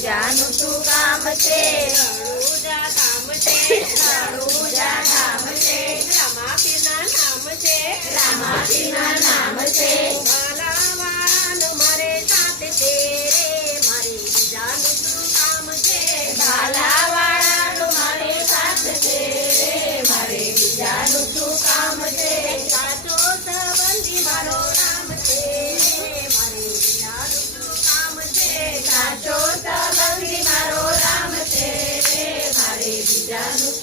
બીજાનું શું કામ છે? રણુજા ધામ છે, રણુજા ધામ છે, રામાપીરના નામ છે, રામાપીના નામ છે, ભાલાવાળાનો મારે સાથ છે રે, મારે બીજાનું શું કામ છે? ભાલાવાળાનું મારે સાથ છે રે, મારે બીજાનું શું કામ છે? સાચો સંબંધી મારો રામ છે રે, મારે બીજાનું શું કામ છે? સાચો સંબંધી મારો રામ છે રે, મારે બીજાનું